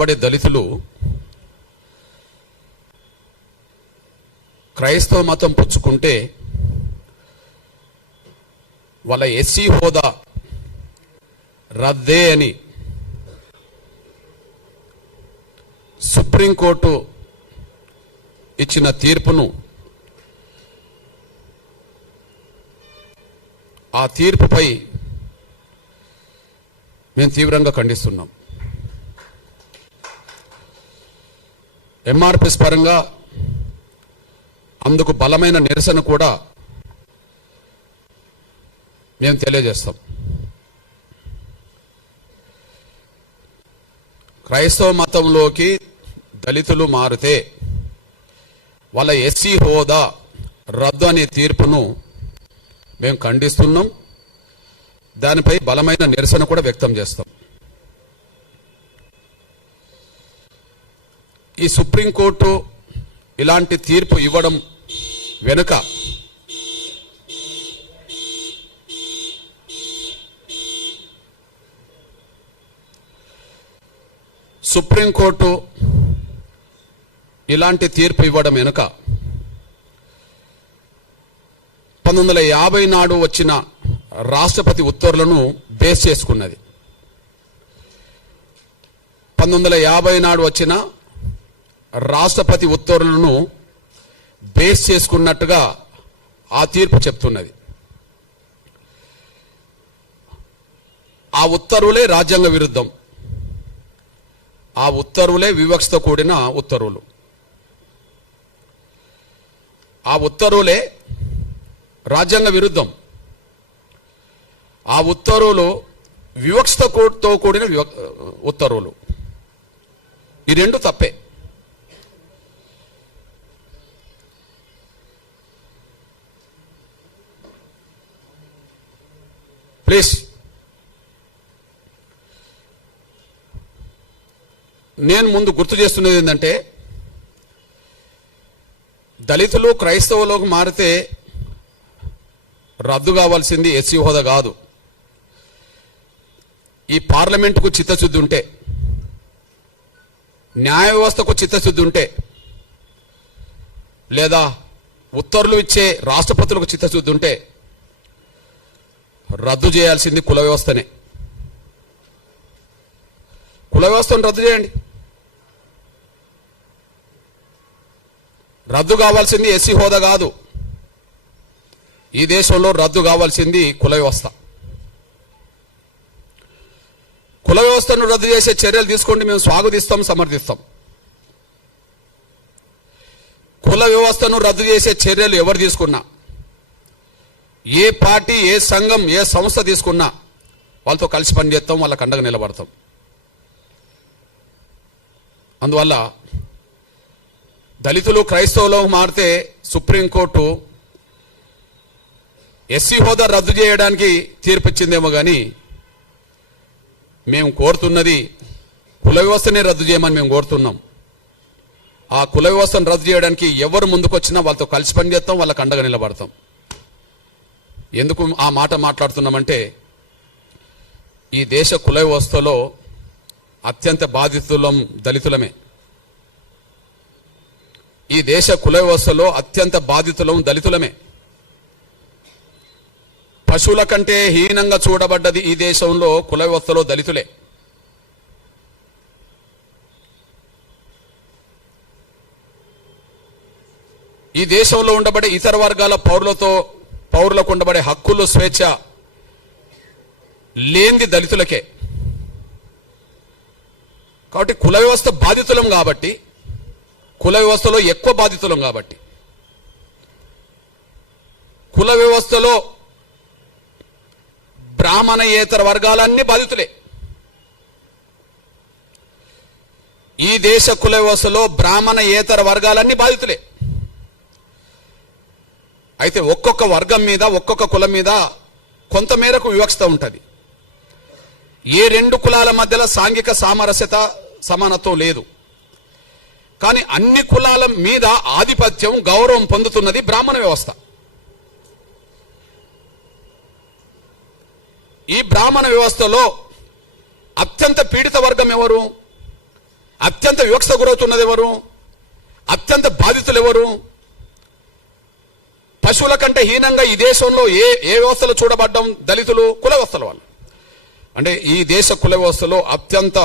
బడే దళితులు క్రైస్తవ మతం పుచ్చుకుంటే వాళ్ళ ఎస్సీ హోదా రద్దే అని సుప్రీంకోర్టు ఇచ్చిన తీర్పును ఆ తీర్పుపై మేము తీవ్రంగా ఖండిస్తున్నాం. ఎంఆర్పిఎస్ పరంగా అందుకు బలమైన నిరసన కూడా మేము తెలియజేస్తాం. క్రైస్తవ మతంలోకి దళితులు మారితే వాళ్ళ ఎస్సీ హోదా రద్దు అనే తీర్పును మేము ఖండిస్తున్నాం. దానిపై బలమైన నిరసన కూడా వ్యక్తం చేస్తాం. ఈ సుప్రీంకోర్టు ఇలాంటి తీర్పు ఇవ్వడం వెనుక సుప్రీంకోర్టు ఇలాంటి తీర్పు ఇవ్వడం వెనుక 1950 నాడు వచ్చిన రాష్ట్రపతి ఉత్తర్వులను బేస్ చేసుకున్నది. 1950 నాడు వచ్చిన రాష్ట్రపతి ఉత్తర్వులను బేస్ చేసుకున్నట్టుగా ఆ తీర్పు చెప్తున్నది. ఆ ఉత్తర్వులే రాజ్యాంగ విరుద్ధం. ఆ ఉత్తర్వులే వివక్షతో కూడిన ఉత్తర్వులు. ఆ ఉత్తర్వులే రాజ్యాంగ విరుద్ధం. ఆ ఉత్తర్వులు వివక్షతో కూడిన ఉత్తర్వులు. ఈ రెండు తప్పే. ప్లీజ్ నేను ముందు గుర్తు చేస్తున్నది ఏంటంటే, దళితులు క్రైస్తవులకు మారితే రద్దు కావాల్సింది ఎస్సీ హోదా కాదు. ఈ పార్లమెంటుకు చిత్తశుద్ధి ఉంటే, న్యాయ వ్యవస్థకు చిత్తశుద్ధి ఉంటే, లేదా ఉత్తర్వులు ఇచ్చే రాష్ట్రపతులకు చిత్తశుద్ధి ఉంటే రద్దు చేయాల్సింది కుల వ్యవస్థనే. కుల వ్యవస్థను రద్దు చేయండి. రద్దు కావాల్సింది ఎస్సీ హోదా కాదు. ఈ దేశంలో రద్దు కావాల్సింది కుల వ్యవస్థ. కుల వ్యవస్థను రద్దు చేసే చర్యలు తీసుకోండి, మేము స్వాగతిస్తాం, సమర్థిస్తాం. కుల వ్యవస్థను రద్దు చేసే చర్యలు ఎవరు తీసుకున్నా, ఏ పార్టీ, ఏ సంఘం, ఏ సంస్థ తీసుకున్నా వాళ్ళతో కలిసి పనిచేస్తాం, వాళ్ళకి అండగా నిలబడతాం. అందువల్ల దళితులు క్రైస్తవులకు మారితే సుప్రీంకోర్టు ఎస్సీ హోదా రద్దు చేయడానికి తీర్పిచ్చిందేమో కానీ మేము కోరుతున్నది కుల వ్యవస్థనే రద్దు చేయమని మేము కోరుతున్నాం. ఆ కుల వ్యవస్థను రద్దు చేయడానికి ఎవరు ముందుకొచ్చినా వాళ్ళతో కలిసి పనిచేస్తాం, వాళ్ళకి అండగా నిలబడతాం. ఎందుకు ఆ మాట మాట్లాడుతున్నామంటే, ఈ దేశ కుల వ్యవస్థలో అత్యంత బాధితులం దళితులమే. ఈ దేశ కుల వ్యవస్థలో అత్యంత బాధితులం దళితులమే. పశువుల కంటే హీనంగా చూడబడ్డది ఈ దేశంలో కుల వ్యవస్థలో దళితులే. ఈ దేశంలో ఉండబడే ఇతర వర్గాల పౌరులకు ఉండబడే హక్కులు, స్వేచ్ఛ లేనిది దళితులకే. కాబట్టి కుల వ్యవస్థ బాధితులం కాబట్టి, కుల వ్యవస్థలో ఎక్కువ బాధితులం కాబట్టి, కుల వ్యవస్థలో బ్రాహ్మణేతర వర్గాలన్నీ బాధితులే. ఈ దేశ కుల వ్యవస్థలో బ్రాహ్మణేతర వర్గాలన్నీ బాధితులే. అయితే ఒక్కొక్క వర్గం మీద, ఒక్కొక్క కులం మీద కొంతమేరకు వివక్షత ఉంటుంది. ఏ రెండు కులాల మధ్యలో సాంఘిక సామరస్యత, సమానత్వం లేదు. కానీ అన్ని కులాల మీద ఆధిపత్యం, గౌరవం పొందుతున్నది బ్రాహ్మణ వ్యవస్థ. ఈ బ్రాహ్మణ వ్యవస్థలో అత్యంత పీడిత వర్గం ఎవరు? అత్యంత వివక్ష గురవుతున్నది ఎవరు? అత్యంత బాధితులు ఎవరు? పశువుల కంటే హీనంగా ఈ దేశంలో ఏ వ్యవస్థలో చూడబడ్డం? దళితులు, కుల వ్యవస్థల వాళ్ళు. అంటే ఈ దేశ కుల వ్యవస్థలో అత్యంత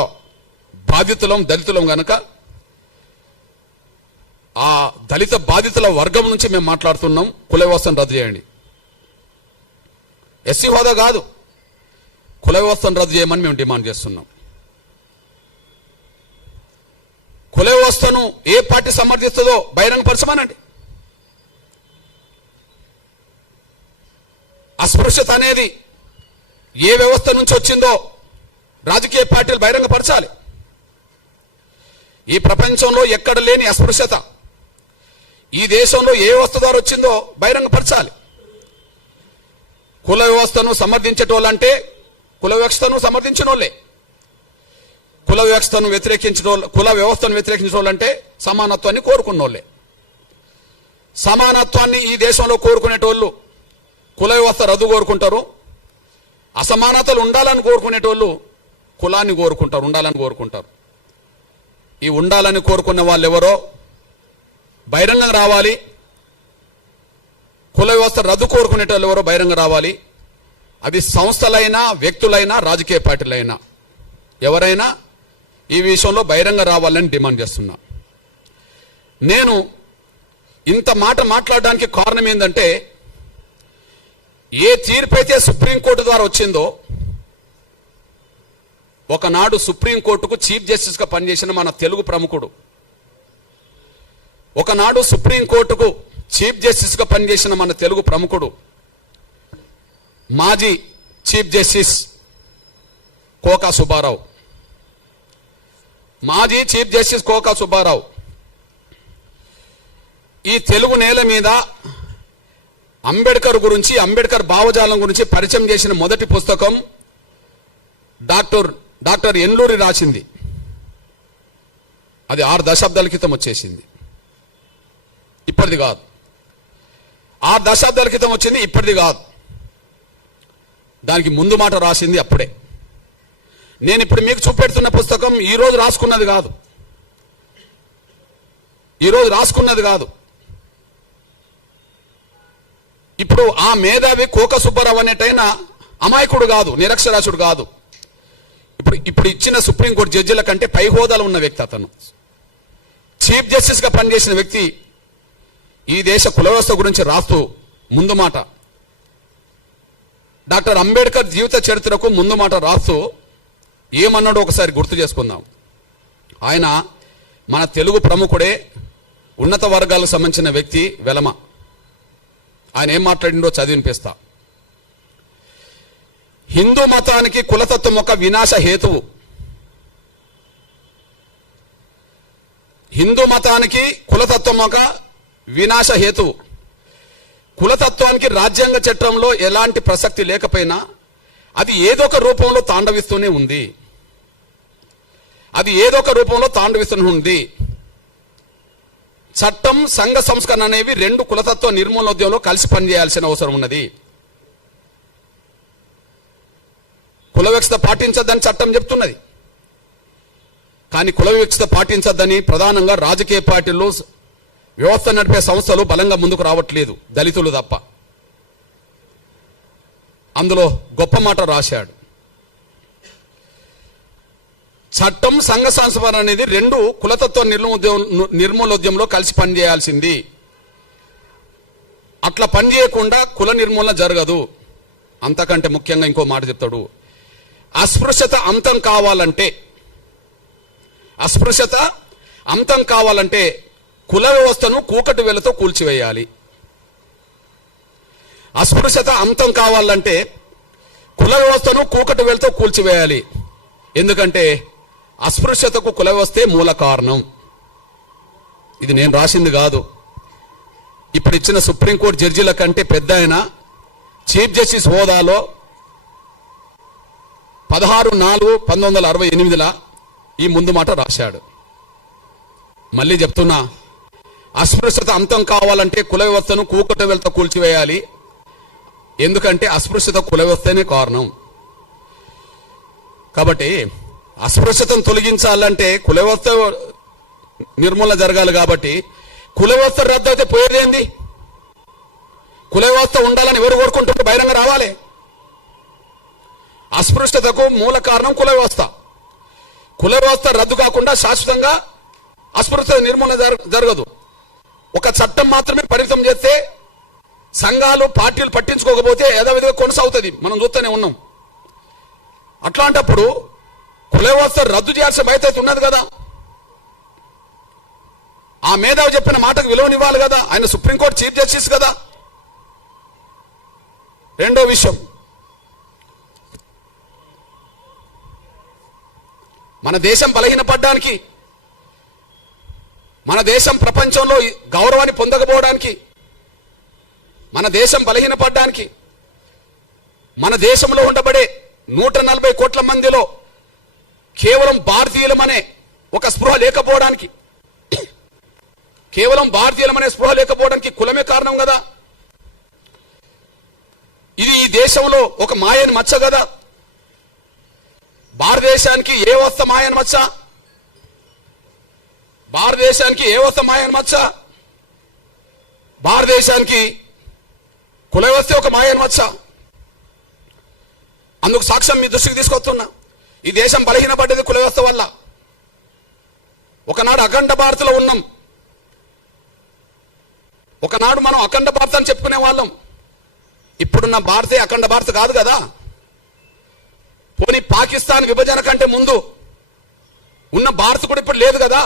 బాధితులం దళితులం గనక ఆ దళిత బాధితుల వర్గం నుంచి మేము మాట్లాడుతున్నాం. కుల వ్యవస్థను రద్దు చేయండి. ఎస్సీ హోదా కాదు, కుల వ్యవస్థను రద్దు చేయమని మేము డిమాండ్ చేస్తున్నాం. కుల వ్యవస్థను ఏ పార్టీ సమర్థిస్తుందో బహిరంగపరచమనండి. అస్పృశ్యత అనేది ఏ వ్యవస్థ నుంచి వచ్చిందో రాజకీయ పార్టీలు బహిరంగపరచాలి. ఈ ప్రపంచంలో ఎక్కడ లేని అస్పృశ్యత ఈ దేశంలో ఏ వ్యవస్థ ద్వారా వచ్చిందో బహిరంగపరచాలి. కుల వ్యవస్థను సమర్థించేటోళ్ళంటే కుల వ్యవస్థను సమర్థించిన వాళ్ళే. కుల వ్యవస్థను వ్యతిరేకించిన వాళ్ళంటే సమానత్వాన్ని కోరుకున్న వాళ్ళే. సమానత్వాన్ని ఈ దేశంలో కోరుకునేటోళ్ళు కుల వ్యవస్థ రద్దు కోరుకుంటారు. అసమానతలు ఉండాలని కోరుకునేటోళ్ళు కులాన్ని కోరుకుంటారు, ఉండాలని కోరుకుంటారు. ఈ ఉండాలని కోరుకునే వాళ్ళు ఎవరో బహిరంగంగా రావాలి. కుల వ్యవస్థ రద్దు కోరుకునేటోళ్ళు ఎవరో బహిరంగ రావాలి. అది సంస్థలైనా వ్యక్తులైనా రాజకీయ పార్టీలైనా ఎవరైనా ఈ విషయంలో బహిరంగ రావాలని డిమాండ్ చేస్తున్నా. నేను ఇంత మాట మాట్లాడడానికి కారణం ఏంటంటే, ఏ తీర్పు అయితే సుప్రీంకోర్టు ద్వారా వచ్చిందో, ఒకనాడు సుప్రీంకోర్టుకు చీఫ్ జస్టిస్ గా పనిచేసిన మన తెలుగు ప్రముఖుడు, ఒకనాడు సుప్రీంకోర్టుకు చీఫ్ జస్టిస్ గా పనిచేసిన మన తెలుగు ప్రముఖుడు, మాజీ చీఫ్ జస్టిస్ కోకా సుబ్బారావు, మాజీ చీఫ్ జస్టిస్ కోకా సుబ్బారావు ఈ తెలుగు నేల మీద అంబేద్కర్ గురించి, అంబేద్కర్ భావజాలం గురించి పరిచయం చేసిన మొదటి పుస్తకం డాక్టర్ ఎన్లూరి రాసింది. అది 6 దశాబ్దాల క్రితం వచ్చేసింది, ఇప్పటిది కాదు. 6 దశాబ్దాల క్రితం వచ్చింది, ఇప్పటిది కాదు. దానికి ముందు మాట రాసింది అప్పుడే. నేను ఇప్పుడు మీకు చూపెడుతున్న పుస్తకం ఈరోజు రాసుకున్నది కాదు, ఈరోజు రాసుకున్నది కాదు. ఇప్పుడు ఆ మేధావి కోక సుబ్బారావు అనేటైనా అమాయకుడు కాదు, నిరక్షరాస్యుడు కాదు. ఇప్పుడు ఇచ్చిన సుప్రీంకోర్టు జడ్జిల కంటే పై హోదాలో ఉన్న వ్యక్తి. అతను చీఫ్ జస్టిస్ గా పనిచేసిన వ్యక్తి ఈ దేశ కుల వ్యవస్థ గురించి రాస్తూ ముందు మాట, డాక్టర్ అంబేద్కర్ జీవిత చరిత్రకు ముందు మాట రాస్తూ ఏమన్నాడో ఒకసారి గుర్తు చేసుకుందాం. ఆయన మన తెలుగు ప్రముఖుడే, ఉన్నత వర్గాలకు సంబంధించిన వ్యక్తి వెలమ. ఆయన ఏం మాట్లాడిండో చదివినిపిస్తా. హిందూ మతానికి కులతత్వం ఒక వినాశ హేతువు. హిందూ మతానికి కులతత్వం ఒక వినాశ హేతువు. కులతత్వానికి రాజ్యాంగ చట్టంలో ఎలాంటి ప్రసక్తి లేకపోయినా అది ఏదో ఒక రూపంలో తాండవిస్తూనే ఉంది. అది ఏదో ఒక రూపంలో తాండవిస్తూనే ఉంది. చట్టం, సంఘ సంస్కరణ అనేవి 2 కులతత్వ నిర్మూలనోద్యమంలో కలిసి పనిచేయాల్సిన అవసరం ఉన్నది. కుల వివక్షత పాటించద్దని చట్టం చెప్తున్నది. కానీ కుల వివక్షత పాటించద్దని ప్రధానంగా రాజకీయ పార్టీలు, వ్యవస్థ నడిపే సంస్థలు బలంగా ముందుకు రావట్లేదు, దళితులు తప్ప. అందులో గొప్ప మాట రాశాడు. చట్టం, సంఘ సంస్కరణ అనేది 2 కులతత్వ నిర్మూలనోద్యమంలో కలిసి పనిచేయాల్సింది. అట్లా పనిచేయకుండా కుల నిర్మూలన జరగదు. అంతకంటే ముఖ్యంగా ఇంకో మాట చెప్తాడు. అస్పృశ్యత అంతం కావాలంటే కుల వ్యవస్థను కూకటి వేలతో కూల్చివేయాలి. అస్పృశ్యత అంతం కావాలంటే కుల వ్యవస్థను కూకటి వేలతో కూల్చివేయాలి. ఎందుకంటే అస్పృశ్యతకు కుల వ్యవస్థే మూల కారణం. ఇది నేను రాసింది కాదు. ఇప్పుడు ఇచ్చిన సుప్రీంకోర్టు జడ్జీల కంటే పెద్ద ఆయన చీఫ్ జస్టిస్ హోదాలో 16/4/1968 ఈ ముందు మాట రాశాడు. మళ్ళీ చెప్తున్నా, అస్పృశ్యత అంతం కావాలంటే కుల వ్యవస్థను కూకటి వేలతో కూల్చివేయాలి. ఎందుకంటే అస్పృశ్యత కుల వ్యవస్థనే కారణం. కాబట్టి అస్పృశ్యతను తొలగించాలంటే కుల వ్యవస్థ నిర్మూలన జరగాలి. కాబట్టి కుల వ్యవస్థ రద్దు అయితే పోయేదేంది? కుల వ్యవస్థ ఉండాలని ఎవరు కోరుకుంటుంటే బహిరంగ రావాలి. అస్పృశ్యతకు మూల కారణం కుల వ్యవస్థ. కుల వ్యవస్థ రద్దు కాకుండా శాశ్వతంగా అస్పృశ్యత నిర్మూలన జరగదు. ఒక చట్టం మాత్రమే పరిమితం చేస్తే సంఘాలు పార్టీలు పట్టించుకోకపోతే యథావిధిగా కొనసాగుతుంది. మనం చూస్తూనే ఉన్నాం. అట్లాంటప్పుడు కుల వ్యవస్థ రద్దు చేయాల్సిన బాధ్యత ఉన్నది కదా. ఆ మేధావి చెప్పిన మాటకు విలువనివ్వాలి కదా. ఆయన సుప్రీంకోర్టు చీఫ్ జస్టిస్ కదా. రెండో విషయం, మన దేశం బలహీనపడడానికి, మన దేశం ప్రపంచంలో గౌరవాన్ని పొందకపోవడానికి, మన దేశం బలహీనపడడానికి, మన దేశంలో ఉండబడే 140 కోట్ల మందిలో కేవలం భారతీయులమనే ఒక స్పృహ లేకపోవడానికి, కేవలం భారతీయులమనే స్పృహ లేకపోవడానికి కులమే కారణం కదా. ఇది ఈ దేశంలో ఒక మాయని మచ్చ కదా. భారతదేశానికి ఏ వస్త మాయని మచ్చ? భారతదేశానికి ఏ వస్త మాయని మచ్చ? భారతదేశానికి కుల వ్యవస్థ ఒక మాయని మచ్చ. అందుకు సాక్ష్యం మీ దృష్టికి తీసుకొస్తున్నా. ఈ దేశం బలహీనపడ్డది కుల వ్యవస్థ వల్ల. ఒకనాడు అఖండ భారత్లో ఉన్నాం. ఒకనాడు మనం అఖండ భారత్ అని చెప్పుకునే వాళ్ళం. ఇప్పుడున్న భారతే అఖండ భారత్ కాదు కదా. పోనీ పాకిస్తాన్ విభజన కంటే ముందు ఉన్న భారత్ కూడా ఇప్పుడు లేదు కదా.